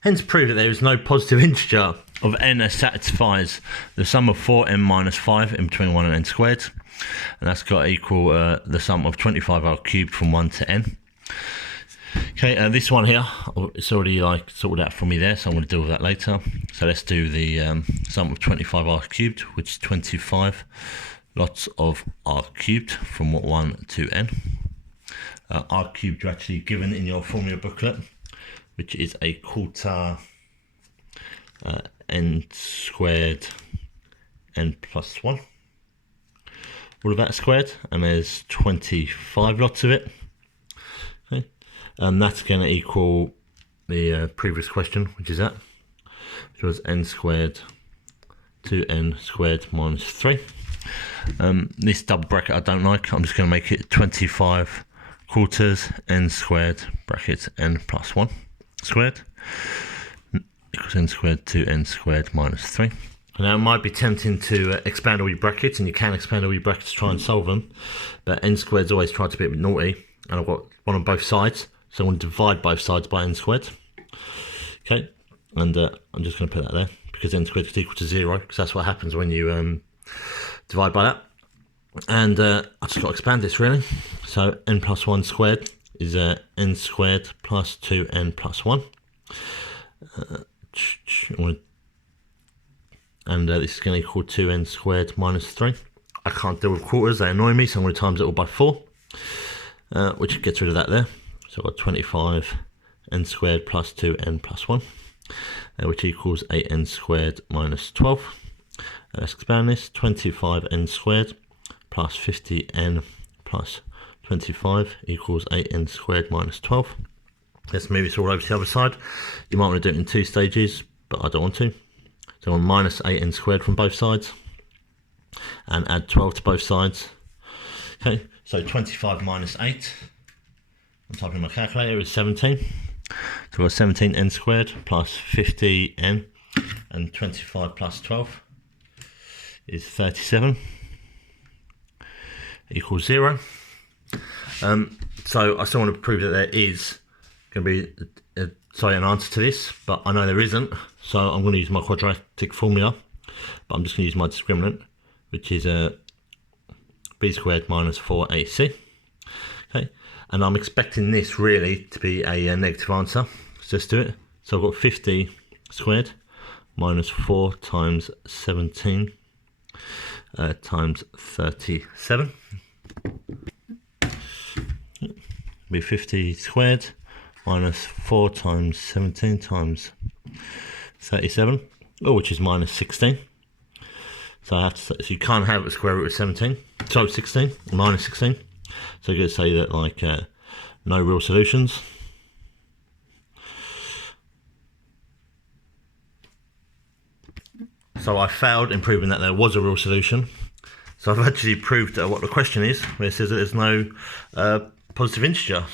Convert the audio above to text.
Hence prove that there is no positive integer of n that satisfies the sum of 4n minus 5 in between 1 and n squared. And that's got to equal the sum of 25r cubed from 1 to n. Okay, this one here, it's already like sorted out for me there, so I'm going to deal with that later. So let's do the sum of 25r cubed, which is 25 lots of r cubed from 1 to n. R cubed are actually given in your formula booklet, which is a quarter n squared n plus 1. All of that squared, and there's 25 lots of it. Okay, and that's going to equal the previous question, which is that, which was n squared 2n squared minus 3. This double bracket I don't like. I'm just going to make it 25 quarters n squared bracket n plus 1 squared equals n squared 2n squared minus 3. Now it might be tempting to expand all your brackets, and you can expand all your brackets to try and solve them, but n squared's always tried to be a bit naughty, and I've got one on both sides, so I'm going to divide both sides by n squared. Okay, and I'm just going to put that there, because n squared is equal to 0, because that's what happens when you divide by that. And I just got to expand this really, so n plus 1 squared is n squared plus 2n plus 1. And this is going to equal 2n squared minus 3. I can't deal with quarters, they annoy me, so I'm going to times it all by 4, which gets rid of that there. So I've got 25 n squared plus 2n plus 1, which equals 8n squared minus 12. Let's expand this, 25n squared plus 50n plus 25 equals 8n squared minus 12. Let's move this all over to the other side. You might want to do it in 2 stages, but I don't want to. So I'm minus 8n squared from both sides, and add 12 to both sides. Okay, so 25 minus 8, I'm typing in my calculator, is 17. So we've got 17n squared plus 50n, and 25 plus 12 is 37, equals 0. So I still want to prove that there is going to be an answer to this, but I know there isn't, so I'm going to use my quadratic formula, but I'm just going to use my discriminant, which is b squared minus 4ac. Okay, and I'm expecting this really to be a negative answer, so let's do it. So I've got 50 squared minus 4 times 17 times 37. Be 50 squared minus 4 times 17 times 37, which is minus 16. So I have to say, so you can't have a square root of 17, so 16, minus 16. So you're going to say that like no real solutions. So I failed in proving that there was a real solution. So I've actually proved what the question is, where it says that there's no positive integer.